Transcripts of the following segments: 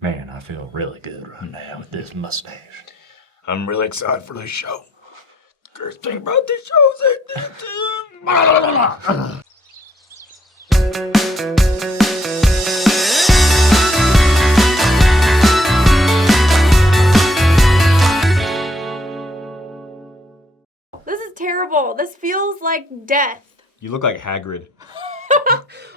Man, I feel really good right now with this mustache. I'm really excited for this show. First thing about this show is that This is terrible. This feels like death. You look like Hagrid.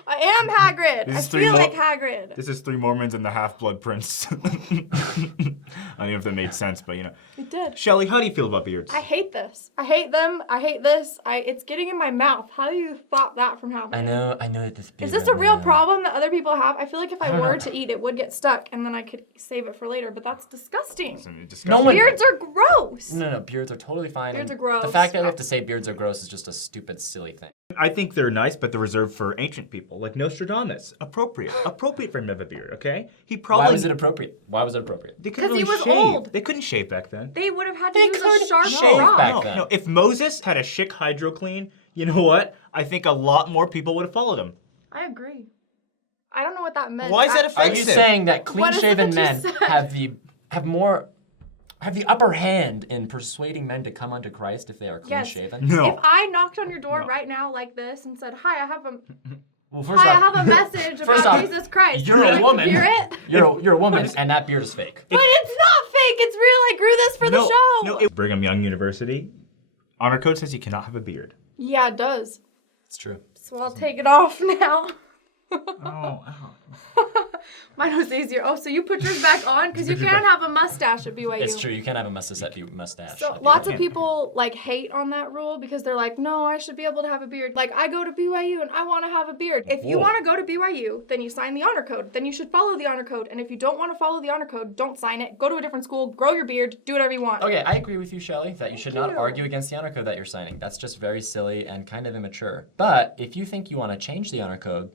I am Hagrid. I This is feel like Hagrid. This is Three Mormons and the Half-Blood Prince. I don't know if that made sense, but you know. It did. Shelley, how do you feel about beards? I hate this. I hate them. I hate this. It's getting in my mouth. How do you stop that from happening? I know that this beard Is this a right real now- problem that other people have? I feel like if I don't were know. to eat, it would get stuck, and then I could save it for later, but that's disgusting. No one- Beards are gross. No, beards are totally fine. Beards and are gross. The fact that we have to say beards are gross is just a stupid, silly thing. I think they're nice, but they're reserved for ancient people, like Nostradamus. Appropriate for him to have a beard, okay? He probably... Why was it appropriate? They couldn't 'Cause he really was shave. old. They couldn't shave back then. They would have had to They use could a sharp shave rock. back then. No, if Moses had a Schick hydro clean, you know what? I think a lot more people would have followed him. I agree. I don't know what that meant. Why is that Are offensive? you saying that What is it clean-shaven that you men said? have the upper hand in persuading men to come unto Christ if they are Yes. clean-shaven? No. If I knocked on your door right now like this and said, "Hi, I have a Well, first Hi, I off, have a message First about off, Jesus Christ. you're Would you a like to woman. hear it?" You're a woman, and that beard is fake. But it's not fake. It's real. I grew this for the show. Brigham Young University, Honor Code says you cannot have a beard. Yeah, it does. It's true. So I'll take it off now. Oh. Mine was easier. Oh, so you put yours back on? Because you can't have a mustache at BYU. It's true. You can't have a mustache. So lots of people like hate on that rule because they're like, no, I should be able to have a beard. Like, I go to BYU and I want to have a beard. If you Whoa. want to go to BYU, then you sign the honor code. Then you should follow the honor code. And if you don't want to follow the honor code, don't sign it. Go to a different school, grow your beard, do whatever you want. Okay, I agree with you, Shelley, that you should not you. argue against the honor code that you're signing. That's just very silly and kind of immature. But if you think you want to change the honor code,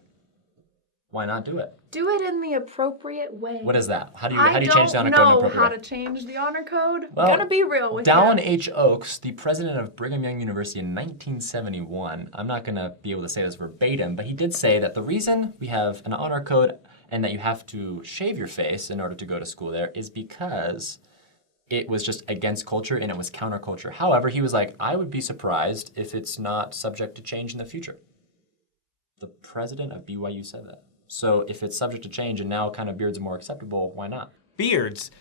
why not do it? Do it in the appropriate way. What is that? How do you change the honor code in I an don't know appropriate how way? to change the honor code. Well, I'm gonna be real with Dallin you. H. Oakes, the president of Brigham Young University in 1971, I'm not going to be able to say this verbatim, but he did say that the reason we have an honor code and that you have to shave your face in order to go to school there is because it was just against culture and it was counterculture. However, he was like, I would be surprised if it's not subject to change in the future. The president of BYU said that. So if it's subject to change and now kind of beards are more acceptable, why not? Beards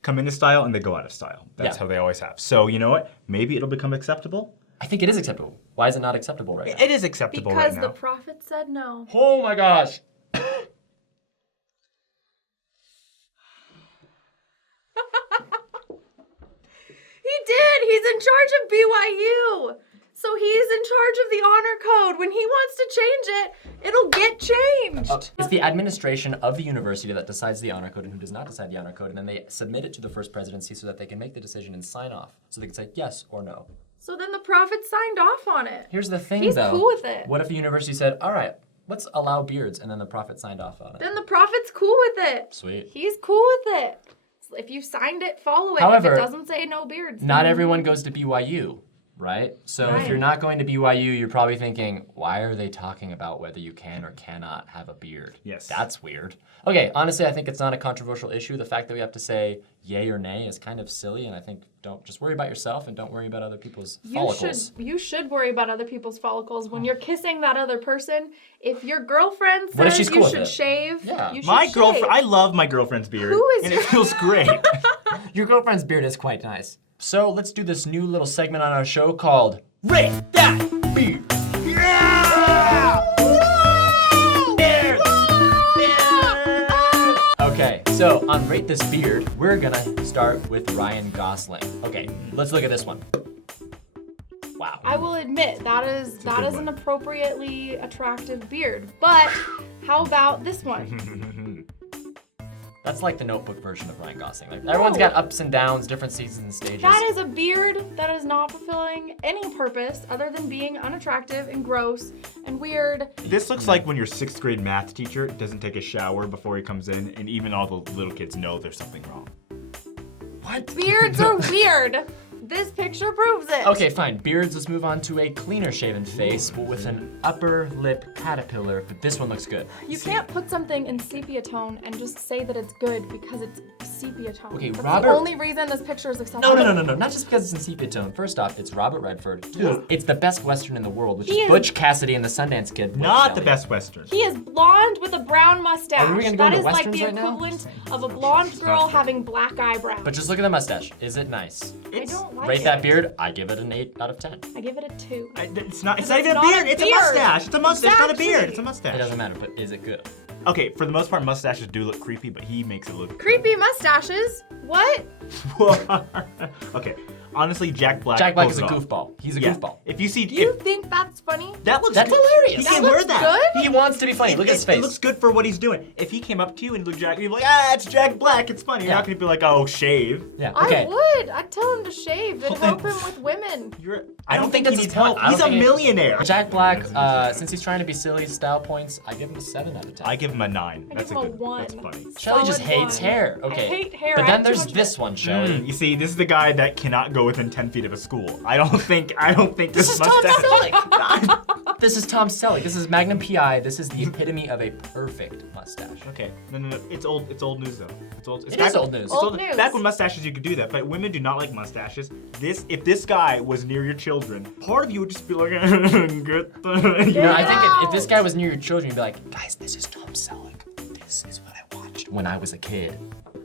come into style and they go out of style. That's Yeah. how they always have. So you know what? Maybe it'll become acceptable. I think it is acceptable. Why is it not acceptable right now? It is acceptable Because right the now. prophet said no. Oh my gosh. He did. He's in charge of BYU. So he's in charge of the honor code. When he wants to change it, it'll get changed. It's the administration of the university that decides the honor code and who does not decide the honor code, and then they submit it to the first presidency so that they can make the decision and sign off. So they can say yes or no. So then the prophet signed off on it. Here's the thing, He's though. cool with it. What if the university said, all right, let's allow beards, and then the prophet signed off on it? Then the prophet's cool with it. Sweet. He's cool with it. So if you signed it, follow it. However, if it doesn't say no beards. Not then- everyone goes to BYU, right? So if Right. you're not going to BYU, you're probably thinking, why are they talking about whether you can or cannot have a beard? Yes. That's weird. Okay, honestly, I think it's not a controversial issue. The fact that we have to say yay or nay is kind of silly, and I think don't just worry about yourself and don't worry about other people's follicles. You should worry about other people's follicles when you're kissing that other person. If your girlfriend What if says she's cool you with should it? shave, Yeah. you should My shave. girlfriend, I love my girlfriend's beard. Who is and your- it feels great. Your girlfriend's beard is quite nice. So let's do this new little segment on our show called Rate That Beard. Okay, so on Rate This Beard, we're gonna start with Ryan Gosling. Okay, let's look at this one. Wow. I will admit that is good an one. appropriately attractive beard. But how about this one? That's like the Notebook version of Ryan Gosling. Like everyone's got ups and downs, different seasons and stages. That is a beard that is not fulfilling any purpose other than being unattractive and gross and weird. This looks like when your 6th grade math teacher doesn't take a shower before he comes in, and even all the little kids know there's something wrong. What? Beards are weird. This picture proves it. Okay, fine. Beards, let's move on to a cleaner shaven face, but with an upper lip caterpillar, but this one looks good. You can't put something in sepia tone and just say that it's good because it's sepia tone. Okay, That's Robert- the only reason this picture is acceptable. No, not just because it's in sepia tone. First off, it's Robert Redford. Two, it's the best Western in the world, which He is is- Butch Cassidy and the Sundance Kid. with Not the Shelley. best Western. He is blonde with a brown mustache. Are we gonna go That into is like westerns the right now? equivalent of a blonde girl having black eyebrows. But just look at the mustache. Is it nice? I don't like Rate it. that beard, I give it an 8 out of 10. I give it a 2. It's not Because even it's a not beard. a It's a beard. mustache. It's a mustache, not a beard. Exactly. It's a mustache. It doesn't matter, but is it good? Okay, for the most part, mustaches do look creepy, but he makes it look Creepy mustaches? What? Okay, honestly, Jack Black. Jack Black pulls is a it off. goofball. He's a Yeah. goofball. If you see, You if, think that's funny? that looks That's hilarious. He That can wear looks that. good? He wants to be funny. Look at his face. It looks good for what he's doing. If he came up to you and looked Jack, you'd be like, ah, it's Jack Black. It's funny. You're Yeah. not gonna be like, oh, shave. Yeah, okay. I would. I'd tell him to shave and Well, help then- him with women. I don't think that's he his needs help. point. I He's a don't think it- millionaire. Jack Black, since he's trying to be silly, style points, I give him a 7 out of 10. I give him a 9. I That's give him a good. 1. That's funny. Shelley just Solid hates 1. hair. Okay. I hate hair. But I then have too there's much this hair. one, Shelley. You see, this is the guy that cannot go within 10 feet of a school. I don't think This this is Tom mustache. Selleck. This is Tom Selleck. This is Magnum PI. This is the epitome of a perfect mustache. Okay, no. It's old news though. It's old. It's It back- is old news. it's Old news. Back when mustaches you could do that, but women do not like mustaches. If this guy was near your children, part of you would just be like, good. No, I think if out. this guy was near your children, you'd be like, guys, this is Tom Selleck. This is what I watched when I was a kid.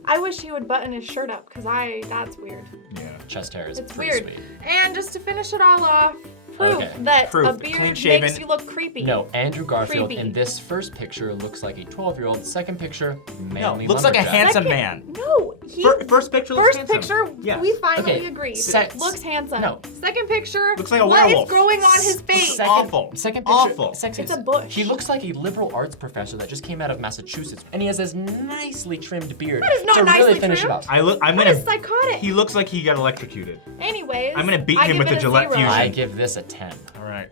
I wish he would button his shirt up because that's weird. Yeah. Chest hair is It's pretty weird. sweet. And just to finish it all off, proof Okay. that Proof. a beard Clean-shaven. makes you look creepy. No, Andrew Garfield Creepy. in this first picture looks like a 12-year-old. Second picture, No, manly looks like a lumberjack. handsome Second- man. No, he. First picture looks First handsome. picture, Yeah. we finally Okay, agree. sex- Looks handsome. no. Second picture, Looks like a what is werewolf. growing on his face? Second, Awful. Second picture, Awful. second- It's a bush. He looks like a liberal arts professor that just came out of Massachusetts, and he has this nicely trimmed beard That is not to really nicely finish trimmed. it off. I'm That gonna. is psychotic. He looks like he got electrocuted. Anyways, I'm gonna beat I him give with it the a Gillette 0. Fusion. I give this a 10. All right.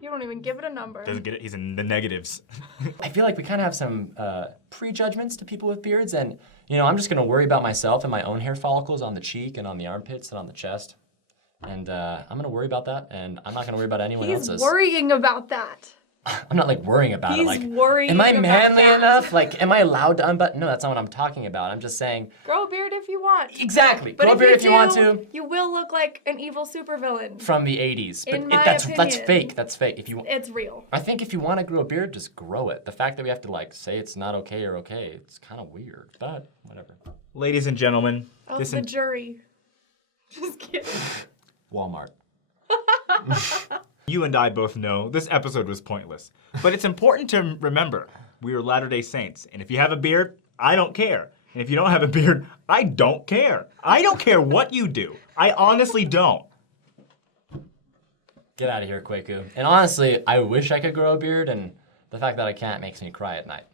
You don't even give it a number. Doesn't get it. He's in the negatives. I feel like we kind of have some prejudgments to people with beards, and I'm just gonna worry about myself and my own hair follicles on the cheek and on the armpits and on the chest, and I'm gonna worry about that, and I'm not gonna worry about anyone He's else's. worrying about that. I'm not like worrying about it. He's Like, worrying am I about manly that. enough? Like, am I allowed to unbutton? No, that's not what I'm talking about. I'm just saying. Grow a beard if you want. Exactly. But Grow a beard if you want do, to. you will look like an evil supervillain. From the 80s, but In my that's opinion. fake. That's fake. If you, It's real. I think if you want to grow a beard, just grow it. The fact that we have to like say it's not okay or okay, it's kind of weird. But whatever. Ladies and gentlemen, Of this the jury. Just kidding. Walmart. you and I both know this episode was pointless. But it's important to remember, we are Latter-day Saints. And if you have a beard, I don't care. And if you don't have a beard, I don't care. I don't care what you do. I honestly don't. Get out of here, Kwaku. And honestly, I wish I could grow a beard, and the fact that I can't makes me cry at night.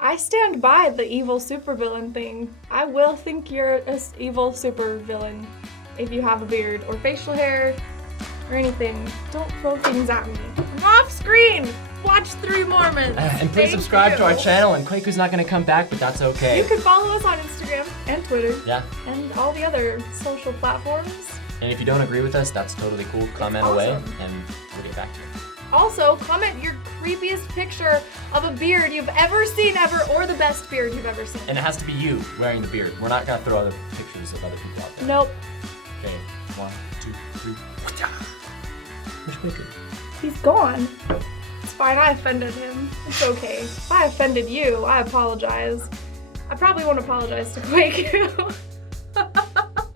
I stand by the evil supervillain thing. I will think you're an evil supervillain if you have a beard or facial hair or anything. Don't throw things at me. I'm off screen. Watch 3 Mormons. And please Thank subscribe to our you. channel, and Kwaku's not going to come back, but that's okay. You can follow us on Instagram and Twitter Yeah. and all the other social platforms. And if you don't agree with us, that's totally cool. Comment away, awesome. and we'll get back to you. Also, comment your creepiest picture of a beard you've ever seen ever, or the best beard you've ever seen. And it has to be you wearing the beard. We're not going to throw other pictures of other people out there. Nope. Okay, 1, 2, 3. Which Kwaku? He's gone. It's fine, I offended him. It's okay. If I offended you, I apologize. I probably won't apologize to Kwaku.